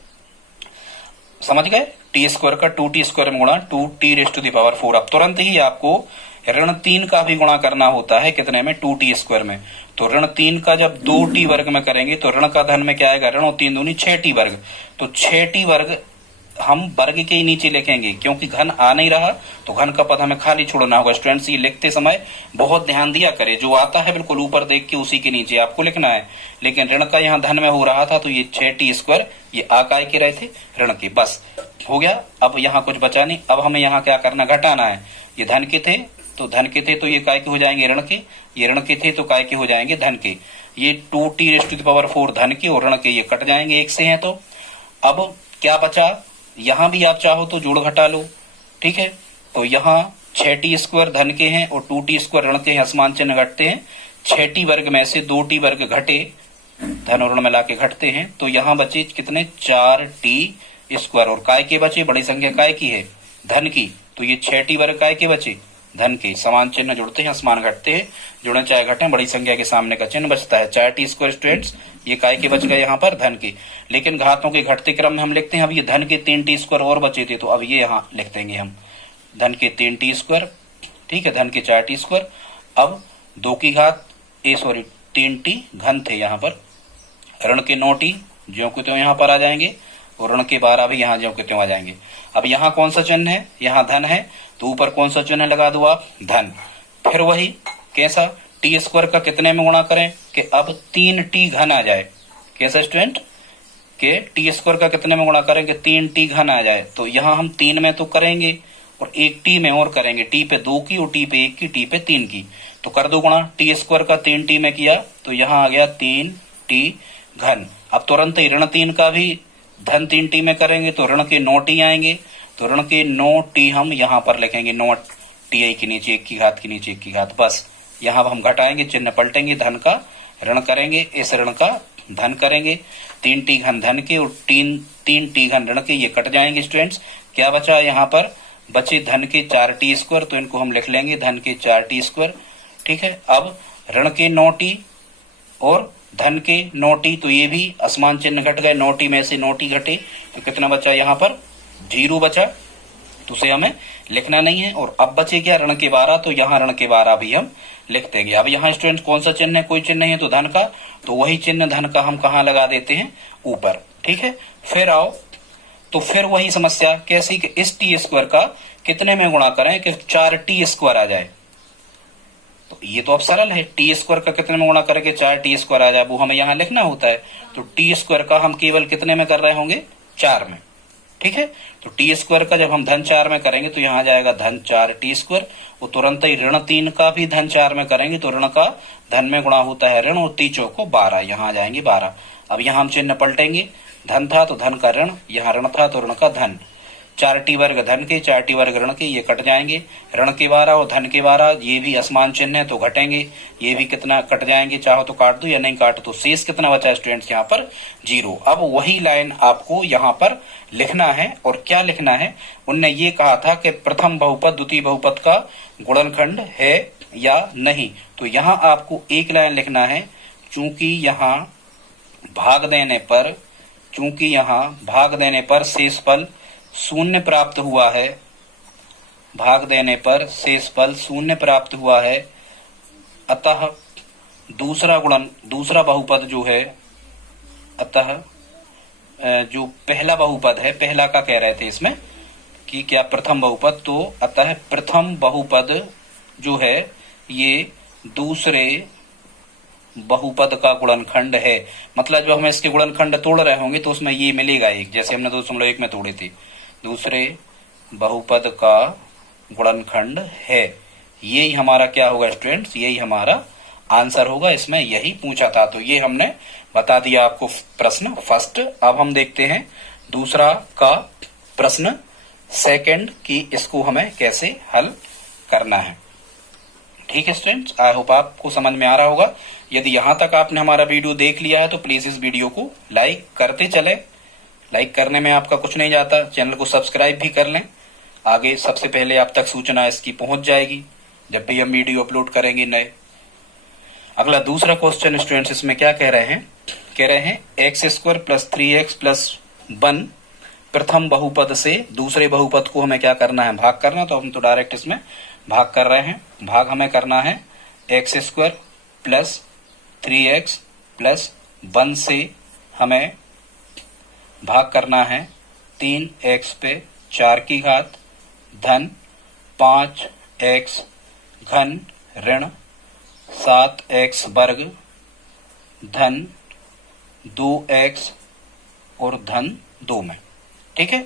समझ गए। टी स्क्वायर का 2t स्क्वायर में गुणा 2t raise to the power 4। अब तुरंत ही आपको ऋण 3 का भी गुणा करना होता है, कितने में, 2t स्क्वायर में। तो ऋण 3 का जब 2t वर्ग में करेंगे तो ऋण का धन में क्या आएगा, ऋण 3 दूनी 6t वर्ग। तो 6t वर्ग हम वर्ग के ही नीचे लिखेंगे, क्योंकि घन आ नहीं रहा तो घन का पद हमें खाली छोड़ना होगा। स्टूडेंट्स ये लिखते समय बहुत ध्यान दिया करे, जो आता है बिल्कुल ऊपर देख के उसी के नीचे आपको लिखना है। लेकिन ऋण का यहाँ धन में हो रहा था तो ये 6t स्क्वायर ये आकाय के रहे थे ऋण के, बस हो गया। अब यहाँ कुछ बचा नहीं। अब हमें यहाँ क्या करना, घटाना है। ये धन के थे तो धन के थे तो ये काय के हो जाएंगे ऋण के, ये ऋण के थे तो काय के हो जाएंगे धन के। ये 2t raise to the power 4 धन के और ऋण के ये कट जाएंगे, एक से हैं। तो अब क्या बचा, यहाँ भी आप चाहो तो जोड़ घटा लो, ठीक है। तो यहाँ 6t स्क्वायर धन के हैं और 2t स्क्वायर ऋण के हैं, असमान चिन्ह घटते हैं। 6t वर्ग में से 2t वर्ग घटे, धन और ऋण मिला के घटते हैं, तो यहाँ बचे कितने, 4t स्क्वायर। और काय के बचे, बड़ी संख्या काय की है, धन की, तो ये 6t वर्ग काय के बचे, धन के समान चिन्ह जुड़ते हैं, असमान घटते हैं, जुड़े चाहे घटे, बड़ी संख्या के सामने का चिन्ह बचता है 4t स्क्वायर। स्टूडेंट्स ये काय के बच गए यहाँ पर? धन के। लेकिन घातों के घटते क्रम में हम लिखते हैं, अब ये धन के 3t स्क्वायर और बचे थे, तो अब ये यहाँ लिख देंगे हम धन के 3t स्क्वायर, ठीक है, धन के 4t स्क्वायर। अब 2 की घात 3t घन थे यहाँ पर, ऋण के 9t ज्यों के त्यों यहाँ पर आ जाएंगे, और ऋण के 12 भी यहाँ ज्यों के त्यों आ जाएंगे। अब यहाँ कौन सा चिन्ह है? यहाँ धन है, तो ऊपर कौन सा चिन्ह लगा दो आप? धन। फिर वही कैसा? टी स्क्वायर का कितने में गुणा करें कि अब 3t घन आ जाए। कैसा स्टूडेंट? के टी स्क्वायर का कितने में गुणा करें कि 3t घन आ जाए। तो यहाँ हम 3 में तो करेंगे और एक टी में और करेंगे, टी पे 2 की और टी पे 1 की, टी पे 3 की, तो कर दो गुणा। टी स्क्वायर का 3t में किया तो यहाँ आ गया 3t घन। अब तुरंत ही ऋण 3 का भी धन 3t में करेंगे तो ऋण के 9t आएंगे, तो ऋण के 9t हम यहाँ पर लिखेंगे, 9ti के नीचे 1 की घात के नीचे 1 की घात। बस यहाँ हम घटाएंगे, चिन्ह पलटेंगे, धन का ऋण करेंगे, इस ऋण का धन करेंगे, 3t घन धन के और 3t घन ऋण के, ये कट जाएंगे। स्टूडेंट्स क्या बचा यहाँ पर? बचे धन के 4t स्क्वायर, तो इनको हम लिख लेंगे धन के 4t स्क्वायर, ठीक है। अब ऋण के 9t और धन के 9t, तो ये भी असमान चिन्ह घट गए, 9t में से 9t घटे, तो कितना बचा यहाँ पर? 0 बचा, तो उसे हमें लिखना नहीं है। और अब बचे क्या? ऋण के 12, तो यहाँ ऋण के 12 भी हम लिख देंगे। अब यहाँ स्टूडेंट कौन सा चिन्ह है? कोई चिन्ह नहीं है, तो धन का, तो वही चिन्ह धन का हम कहाँ लगा देते हैं? ऊपर, ठीक है। फिर आओ, तो फिर वही समस्या कैसी कि इस टी स्क्वायर का कितने में गुणा करें कि 4t स्क्वायर आ जाए। तो ये तो अब सरल है, टी स्क्वायर का कितने में गुणा करेंगे 4t स्क्वायर आ जाए, वो हमें यहाँ लिखना होता है। तो टी स्क्वायर का हम केवल कितने में कर रहे होंगे? 4 में, ठीक है। तो टी स्क्वायर का जब हम धन 4 में करेंगे तो यहाँ जाएगा धन 4t स्क्वायर, वो तुरंत ही ऋण 3 का भी धन 4 में करेंगे तो ऋण का धन में गुणा होता है ऋण, और 3 चौको 12, यहाँ आ जाएंगे 12। अब यहाँ हम चिन्ह पलटेंगे, धन था तो धन का ऋण, यहाँ ऋण था तो ऋण का धन, 4t वर्ग धन के 4t वर्ग ऋण के, ये कट जाएंगे, ऋण के 12 और धन के 12, ये भी असमान चिन्ह है तो घटेंगे, ये भी कितना कट जाएंगे, चाहो तो काट दो या नहीं काट, तो शेष कितना बचा स्टूडेंट्स यहाँ पर? 0। अब वही लाइन आपको यहाँ पर लिखना है, और क्या लिखना है? उनने ये कहा था कि प्रथम बहुपद द्वितीय बहुपद का गुणनखंड है या नहीं, तो यहाँ आपको एक लाइन लिखना है, चूंकि यहाँ भाग देने पर शेषफल शून्य प्राप्त हुआ है, भाग देने पर शेषफल शून्य प्राप्त हुआ है, अतः दूसरा बहुपद जो है, अतः जो पहला बहुपद है, पहला का कह रहे थे इसमें कि क्या प्रथम बहुपद, तो अतः प्रथम बहुपद जो है ये दूसरे बहुपद का गुणनखंड है। मतलब जब हम इसके गुणनखंड तोड़ रहे होंगे तो उसमें ये मिलेगा एक, जैसे हमने 2.1 में तोड़े थे, दूसरे बहुपद का गुणनखंड है। यही हमारा क्या होगा स्टूडेंट्स? यही हमारा आंसर होगा, इसमें यही पूछा था, तो ये हमने बता दिया आपको प्रश्न फर्स्ट। अब हम देखते हैं दूसरा का प्रश्न सेकंड की, इसको हमें कैसे हल करना है। ठीक है स्टूडेंट्स, आई होप आपको समझ में आ रहा होगा। यदि यहाँ तक आपने हमारा वीडियो देख लिया है तो प्लीज इस वीडियो को लाइक करते चले, लाइक करने में आपका कुछ नहीं जाता, चैनल को सब्सक्राइब भी कर लें, आगे सबसे पहले आप तक सूचना इसकी पहुंच जाएगी जब भी हम वीडियो अपलोड करेंगे नए। अगला दूसरा क्वेश्चन स्टूडेंट्स इसमें क्या कह रहे हैं x square plus 3x plus 1 प्रथम बहुपद से दूसरे बहुपद को हमें क्या करना है? भाग करना। तो हम तो डायरेक्ट इसमें भाग कर रहे हैं। भाग हमें करना है x square plus 3x plus 1 से हमें भाग करना है 3x पे 4 की घात धन 5x घन ऋण 7x वर्ग धन 2x और धन 2 में। ठीक है,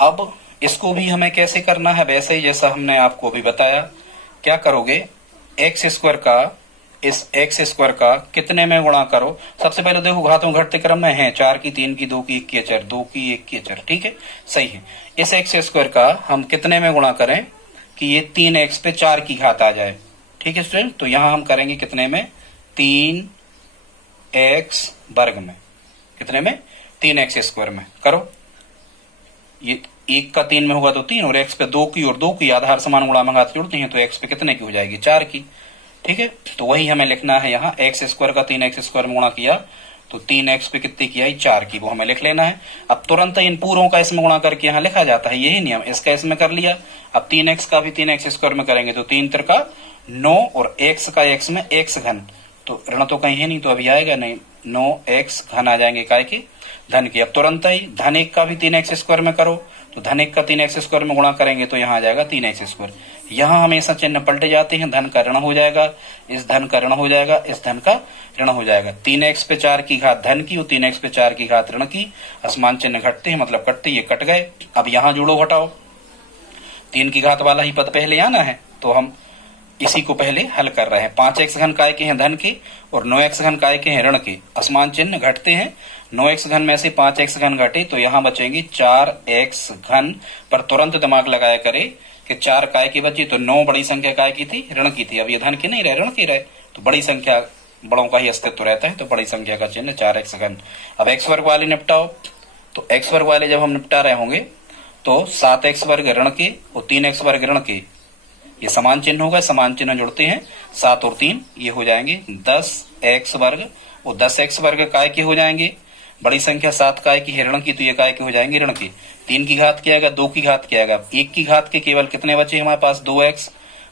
अब इसको भी हमें कैसे करना है? वैसे ही जैसा हमने आपको अभी बताया। क्या करोगे? एक्स स्क्वायर का, इस एक्स स्क्वायर का कितने में गुणा करो? सबसे पहले देखो घातों घटते क्रम में है, 4 की 3 की 2 की 1 की अचर, 2 की 1 की अचर। ठीक है, सही है। इस एक्स स्क्वायर का हम कितने में गुणा करें कि ये 3x पे 4 की घात आ जाए। ठीक है स्टूडेंट, तो यहां हम करेंगे कितने में? 3x वर्ग में। कितने में? 3x स्क्वायर में। करो, ये 1 का 3 में होगा तो 3, और x पे 2 की और 2 की आधार समान गुणा में घात जोड़ते हैं तो x पे कितने की हो जाएगी, 4 की। ठीक है, तो वही हमें लिखना है यहाँ, एक्स स्क्वायर का 3x स्क्वायर में गुणा किया तो 3x पे कितनी की आई, 4 की, वो हमें लिख लेना है। अब तुरंत इन पूरों का इसमें गुणा करके यहाँ लिखा जाता है, यही नियम, इसका इसमें कर लिया। अब 3x का भी 3x स्क्वायर में करेंगे तो 3 तिरका 9, और x का x में x घन, तो ऋण तो कहीं है नहीं तो अभी आएगा नहीं, 9x घन आ जाएंगे काय के, धन की। अब तुरंत ही धन 1 का भी 3x स्क्वायर में करो तो धन 1 का 3x स्क्वायर में गुणा करेंगे तो यहाँ आ जाएगा 3x स्क्वायर। यहाँ हमेशा चिन्ह पलटे जाते हैं, धन का ऋण हो जाएगा, इस धन का ऋण हो जाएगा, इस धन का ऋण हो जाएगा। 3x पे 4 की घात धन की और 3x पे 4 की घात ऋण की, असमान चिन्ह घटते हैं मतलब कटते, ये कट गए। अब यहाँ जोड़ो घटाओ, 3 की घात वाला ही पद पहले आना है तो हम इसी को पहले हल कर रहे हैं। 5x घन काय के हैं, धन के, और 9x घन काय के हैं, ऋण के, असमान चिन्ह घटते हैं। 9x घन में से 5x घन घटे तो यहाँ बचेंगे 4x घन, पर तुरंत दिमाग लगाया करे कि 4 काय की बची तो 9 बड़ी संख्या काय की थी, ऋण की थी। अब ये धन की नहीं रहे, ऋण की रहे, तो बड़ी संख्या बड़ों का ही अस्तित्व रहता है, तो बड़ी संख्या का चिन्ह 4x घन। अब x वर्ग वाले निपटाओ, तो x वर्ग वाले जब हम निपटा रहे होंगे तो 7x वर्ग ऋण के और 3x वर्ग ऋण के, ये समान चिन्ह होगा, समान चिन्ह जुड़ते हैं, 7 और 3 ये हो जाएंगे 10x वर्ग, और 10x वर्ग काय के हो जाएंगे, बड़ी संख्या 7 काय की है ऋण की, तो ये काय के हो जाएंगे ऋण के। 3 की घात क्या आएगा, 2 की घात क्या आएगा, 1 की घात के केवल कितने बचे हमारे पास, 2x,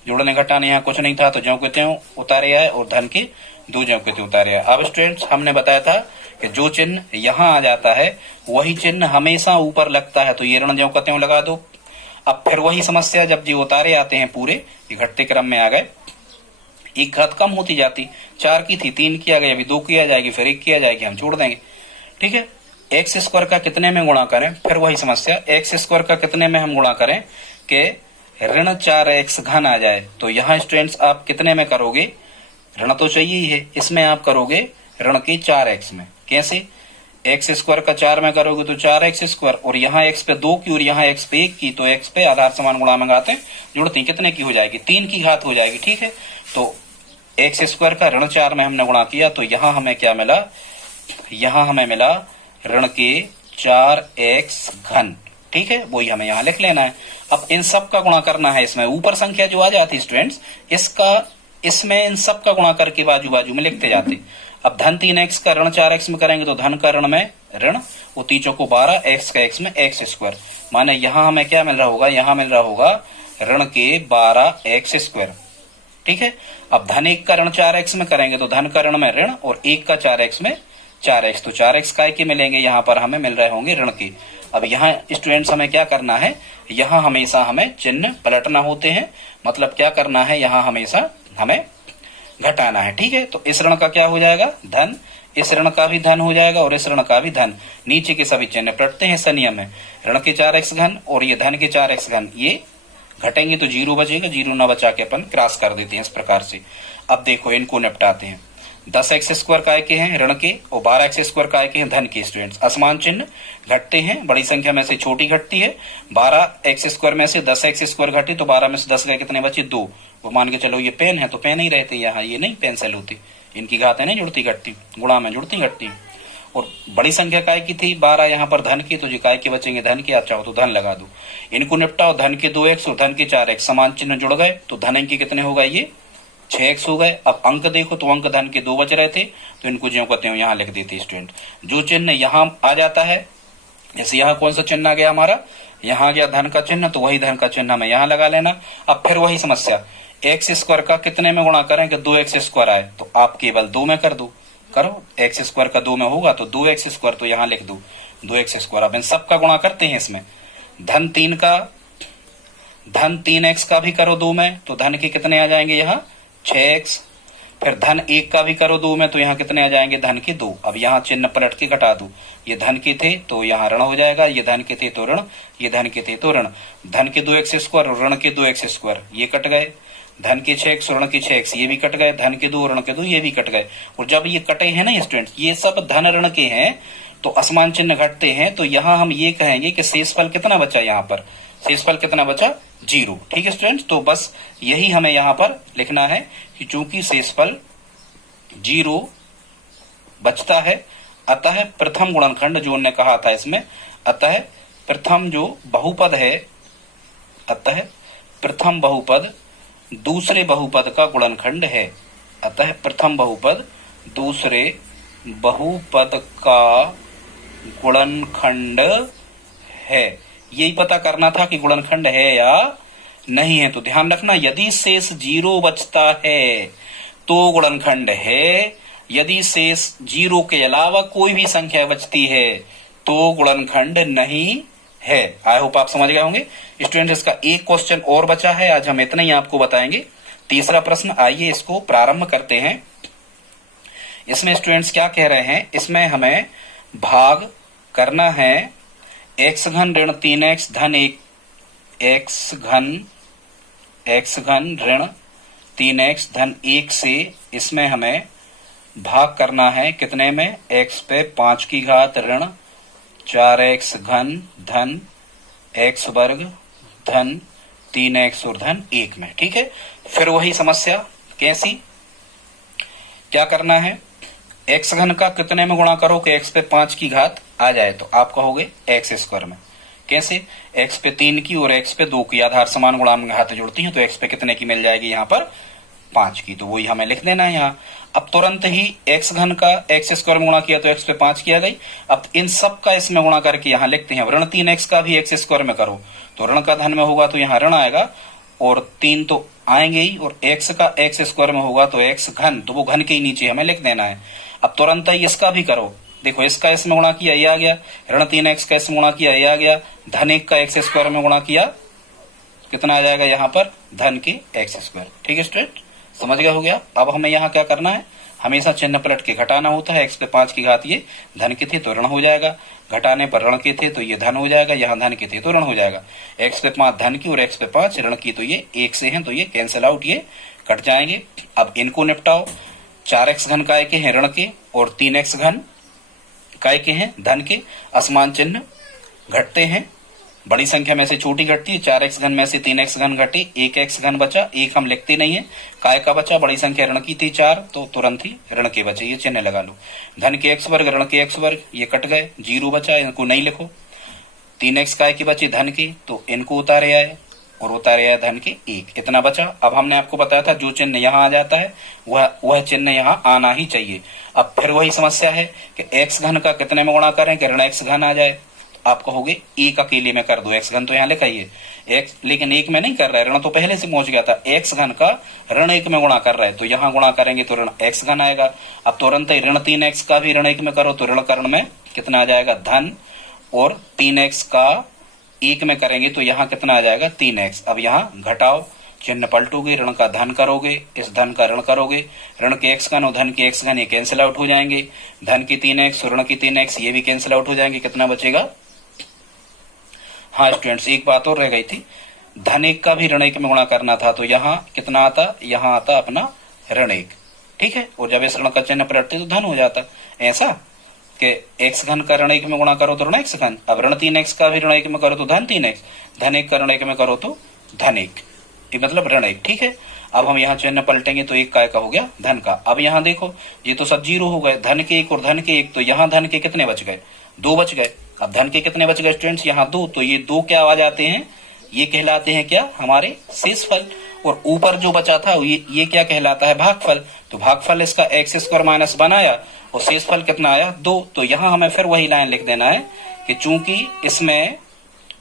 जोड़ने घटाने यहाँ कुछ नहीं था तो ज्यों के त्यों उतारे आए, और धन के 2 ज्यों के त्यों उतारे आए। अब स्टूडेंट्स हमने बताया था कि जो चिन्ह यहाँ आ जाता है वही चिन्ह हमेशा ऊपर लगता है, तो ये ऋण ज्यों का त्यों लगा दो। अब फिर वही समस्या, जब जी उतारे आते हैं पूरे, ये घटते क्रम में आ गए, एक घात कम होती जाती, 4 की थी 3 की आ गई, अभी 2 की आ जाएगी, फिर 1 की आ जाएगी, हम छोड़ देंगे। ठीक है, एक्स स्क्वायर का कितने में गुणा करें, फिर वही समस्या, एक्स स्क्वायर का कितने में हम गुणा करें कि ऋण 4x घन आ जाए, तो यहाँ स्टूडेंट्स आप कितने में करोगे, ऋण तो चाहिए ही है, इसमें आप करोगे ऋण के 4x में। कैसे, एक्स स्क्वायर का 4 में करोगे तो 4x स्क्वायर, और यहाँ x पे 2 की और यहाँ x पे 1 की, तो x पे आधार समान गुणा में घातें जुड़ती, कितने की हो जाएगी, 3 की घात हो जाएगी। ठीक है, तो एक्स स्क्वायर का ऋण 4 में हमने गुणा किया तो यहाँ हमें क्या मिला, यहाँ हमें मिला ऋण के 4x घन। ठीक है, वही हमें यहाँ लिख लेना है। अब इन सब का गुणा करना है, इसमें ऊपर संख्या जो आ जाती स्टूडेंट्स, इसका इसमें इन सब का गुणा करके बाजू बाजू में लिखते जाते। अब धन 3x का ऋण 4x में करेंगे तो धन का ऋण में ऋण, वो तीचों को 12, x का x में x स्क्वायर, माने यहाँ हमें क्या मिल रहा होगा, यहाँ मिल रहा होगा ऋण के 12x स्क्वायर। ठीक है, अब धन 1 का ऋण 4x में करेंगे तो धन का ऋण में ऋण, और 1 का 4x में 4x, तो 4x काय के मिलेंगे, यहाँ पर हमें मिल रहे होंगे ऋण के। अब यहाँ स्टूडेंट्स हमें क्या करना है, यहाँ हमेशा हमें चिन्ह पलटना होते हैं, मतलब क्या करना है, यहाँ हमेशा हमें घटाना है। ठीक है, तो इस ऋण का क्या हो जाएगा, धन, इस ऋण का भी धन हो जाएगा और इस ऋण का भी धन, नीचे के सभी चिन्ह पलटते हैं, संयम है, ऋण के 4x घन और ये धन के 4x घन, ये घटेंगे तो 0 बचेगा, 0 ना बचा के अपन क्रॉस कर देते हैं इस प्रकार से। अब देखो इनको निपटाते हैं, 10x स्क्वायर काय के हैं ऋण के और 12x स्क्वायर काय के हैं धन के। स्टूडेंट्स असमान चिन्ह घटते हैं, बड़ी संख्या में से छोटी घटती है, 12x स्क्वायर में से 10x स्क्वायर घटे तो 12 में से 10 गए, कितने बचे, 2। वो मान के चलो ये पेन है तो पेन ही रहते, यहाँ ये नहीं पेंसिल होती, इनकी घातें नहीं जुड़ती घटती, गुणा में जुड़ती घटती। और बड़ी संख्या काय की थी 12, यहाँ पर धन की, तो जो काय के बचेंगे धन के, अच्छा हो तो धन लगा दो। इनको निपटाओ, धन के 2x और धन के 4x, समान चिन्ह जुड़ गए तो धन अंक के कितने हो गए, ये 6x हो गए। अब अंक देखो तो अंक धन के 2 बच रहे थे, तो इनको ज्यों कहते हैं यहाँ लिख देते स्टूडेंट। जो चिन्ह यहाँ आ जाता है, जैसे यहाँ कौन सा चिन्ह आ गया हमारा, यहाँ आ गया धन का चिन्ह, तो वही धन का चिन्ह हमें यहाँ लगा लेना। अब फिर वही समस्या, एक्स स्क्वायर का कितने में गुणा करें कि 2x स्क्वायर आए, तो आप केवल 2 में कर दो, करो, एक्स स्क्वायर का 2 में होगा तो 2x स्क्वायर, तो यहाँ लिख दो 2x स्क्वायर। अब इन सब का गुणा करते हैं, इसमें धन 3x का भी करो 2 में, तो धन के कितने आ जाएंगे यहाँ 6x, फिर धन 1 का भी करो 2 में, तो यहाँ कितने आ जाएंगे धन के 2। अब यहाँ चिन्ह पलट के घटा दो, ये धन के थे तो यहाँ ऋण हो जाएगा, ये धन के थे तो ऋण, ये धन के थे तो ऋण, धन के 2x स्क्वायर और ऋण के 2x स्क्वायर ये कट गए, धन के 6x ऋण के 6x ये भी कट गए, धन के 2 ऋण के 2 ये भी कट गए। और जब ये कटे हैं ना स्टूडेंट्स, ये सब धन ऋण के हैं तो असमान चिन्ह घटते हैं, तो यहाँ हम ये कहेंगे कि शेषफल कितना बचा, यहाँ पर शेषफल कितना बचा, 0। ठीक है स्टूडेंट्स, तो बस यही हमें यहाँ पर लिखना है कि चूंकि शेषफल 0 बचता है, अतः प्रथम गुणनखंड जो उन्होंने कहा था इसमें, अतः प्रथम जो बहुपद है, अतः प्रथम बहुपद दूसरे बहुपद का गुणनखंड है। अतः प्रथम बहुपद दूसरे बहुपद का गुणनखंड है। यही पता करना था कि गुणनखंड है या नहीं है। तो ध्यान रखना, यदि शेष 0 बचता है तो गुणनखंड है, यदि शेष 0 के अलावा कोई भी संख्या बचती है तो गुणनखंड नहीं है। आई होप आप समझ गए होंगे स्टूडेंट। इसका एक क्वेश्चन और बचा है, आज हम इतना ही आपको बताएंगे। तीसरा प्रश्न, आइए इसको प्रारंभ करते हैं। इसमें स्टूडेंट्स क्या कह रहे हैं, इसमें हमें भाग करना है x घन ऋण 3x धन 1 x घन ऋण 3x धन 1 से इसमें हमें भाग करना है कितने में, x पे 5 की घात ऋण 4x घन धन x वर्ग धन 3x और धन 1 में। ठीक है, फिर वही समस्या, कैसी, क्या करना है, x घन का कितने में गुणा करो कि x पे 5 की घात आ जाए, तो आप कहोगे x स्क्वायर में। कैसे, x पे 3 की और x पे 2 की आधार समान गुणांक घात जुड़ती हैं, तो x पे कितने की मिल जाएगी, यहाँ पर 5 की, तो वही हमें लिख देना है यहाँ। अब तुरंत ही x घन का x स्क्वायर में गुणा किया तो x पे 5 की आ गई। अब इन सब का इसमें गुणा करके यहाँ लिखते हैं, ऋण 3x का भी x स्क्वायर में करो तो ऋण का धन में होगा तो यहाँ ऋण आएगा और 3 तो आएंगे ही, और x का x स्क्वायर में होगा तो x घन, तो वो घन के ही नीचे हमें लिख देना है। अब तुरंत ही इसका भी करो, देखो इसका इसमें गुणा किया ये आ गया, ऋण 3x का इसमें गुणा किया ये आ गया, धन 1 का x स्क्वायर में गुणा किया कितना आ जाएगा, यहाँ पर धन के x स्क्वायर। ठीक है स्टूडेंट, समझ गया हो गया। अब हमें यहाँ क्या करना है, हमेशा चिन्ह पलट के घटाना होता है। x पे 5 की घात ये धन के थे तो ऋण हो जाएगा, घटाने पर ऋण के थे तो ये धन हो जाएगा, यहाँ धन के थे तो ऋण हो जाएगा। x पे 5 धन की और x पे 5 ऋण की, तो ये 1 से हैं तो ये कैंसिल आउट, ये कट जाएंगे। अब इनको निपटाओ, 4x घन काय के हैं ऋण के और 3x घन काय के हैं धन के, असमान चिन्ह घटते हैं, बड़ी संख्या में से छोटी घटती है। 4x घन में से 3x घन घटे, 1x घन बचा, 1 हम लिखते नहीं है, काय का बचा, बड़ी संख्या ऋण की थी 4 तो तुरंत ही ऋण के बचे, ये चिन्ह लगा लो। धन के x वर्ग ऋण के x वर्ग ये कट गए, 0 बचा, इनको नहीं लिखो। 3x काय के बचे धन के, तो इनको उतारे आए और उतारे आए धन के 1, इतना बचा। अब हमने आपको बताया था जो चिन्ह यहाँ आ जाता है वह चिन्ह यहाँ आना ही चाहिए। अब फिर वही समस्या है कि x घन का कितने में गुणा करें कि ऋण x घन आ जाए, आप कहोगे 1 अकेले में कर दो, x घन तो यहाँ लिखा ही है x, लेकिन 1 में नहीं कर रहा है, ऋण तो पहले से पहुंच गया था। x घन का ऋण 1 में गुणा कर रहा है तो यहाँ गुणा करेंगे तो ऋण x घन आएगा। अब तुरंत ही ऋण 3x का भी ऋण 1 में करो तो ऋण कर्ण में कितना आ जाएगा धन, और 3x का 1 में करेंगे तो यहाँ कितना आ जाएगा 3x। अब यहाँ घटाओ, चिन्ह पलटोगे, ऋण का धन करोगे, इस धन का ऋण करोगे, ऋण के x घन और धन के x घन ये कैंसिल आउट हो जाएंगे, धन की 3x और ऋण की 3x ये भी कैंसिल आउट हो जाएंगे, कितना बचेगा। हाँ स्टूडेंट्स, एक बात और रह गई थी, धन 1 का भी ऋण 1 में गुणा करना था तो यहाँ कितना आता, यहाँ आता अपना ऋण 1। ठीक है, और जब इस ऋण का चिन्ह पलटते तो धन हो जाता, ऐसा कि x घन का ऋण 1 में गुणा करो तो ऋण x घन, अब ऋण 3x का भी ऋण 1 में करो तो धन 3x, धन 1 का ऋण 1 में करो तो धन 1, मतलब ऋण 1। ठीक है, अब हम यहाँ चिन्ह पलटेंगे तो 1 काय का हो गया धन का। अब यहाँ देखो ये तो सब 0 हो गए, धन के 1 और धन के 1, तो यहाँ धन के कितने बच गए, 2 बच गए। अब धन के कितने बच गए स्टूडेंट्स, यहाँ 2, तो ये 2 क्या आ जाते हैं, ये कहलाते हैं क्या, हमारे शेषफल। और ऊपर जो बचा था ये क्या कहलाता है, भागफल। तो भागफल इसका x स्क्वायर माइनस 1 आया और शेषफल कितना आया 2। तो यहाँ हमें फिर वही लाइन लिख देना है कि चूंकि इसमें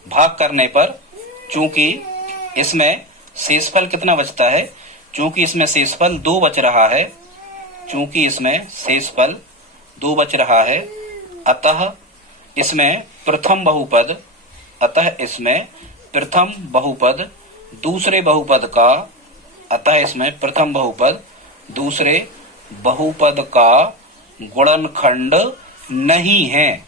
भाग करने पर, चूंकि इसमें शेषफल कितना बचता है, चूंकि इसमें शेषफल 2 बच रहा है, चूंकि इसमें शेषफल 2 बच रहा है, अतः इसमें प्रथम बहुपद, अतः इसमें प्रथम बहुपद दूसरे बहुपद का, अतः इसमें प्रथम बहुपद दूसरे बहुपद का गुणनखंड नहीं है।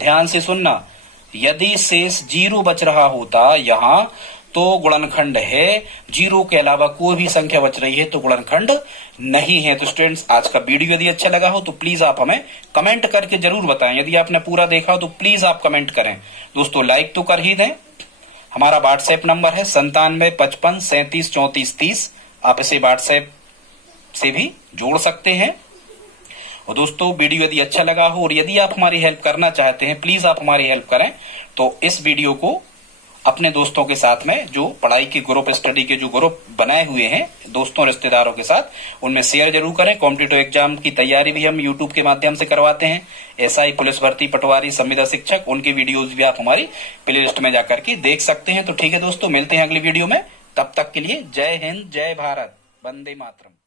ध्यान से सुनना, यदि शेष 0 बच रहा होता यहाँ तो गुणनखंड है, 0 के अलावा कोई भी संख्या बच रही है तो गुणनखंड नहीं है। तो स्टूडेंट्स, आज का वीडियो यदि अच्छा लगा हो तो प्लीज आप हमें कमेंट करके जरूर बताएं। यदि आपने पूरा देखा हो तो प्लीज आप कमेंट करें। दोस्तों लाइक तो कर ही दें। हमारा व्हाट्सएप नंबर है 9755373430, आप इसे व्हाट्सएप से भी जोड़ सकते हैं। और दोस्तों वीडियो यदि अच्छा लगा हो और यदि आप हमारी हेल्प करना चाहते हैं, प्लीज आप हमारी हेल्प करें। तो इस वीडियो को अपने दोस्तों के साथ में, जो पढ़ाई के ग्रुप, स्टडी के जो ग्रुप बनाए हुए हैं दोस्तों रिश्तेदारों के साथ, उनमें शेयर जरूर करें। कॉम्पिटिटिव एग्जाम की तैयारी भी हम यूट्यूब के माध्यम से करवाते हैं। एसआई, पुलिस भर्ती, पटवारी, संविदा शिक्षक, उनकी वीडियोज भी आप हमारी प्ले लिस्ट में जाकर के देख सकते हैं। तो ठीक है दोस्तों, मिलते हैं अगली वीडियो में। तब तक के लिए जय हिंद, जय भारत, वंदे मातरम।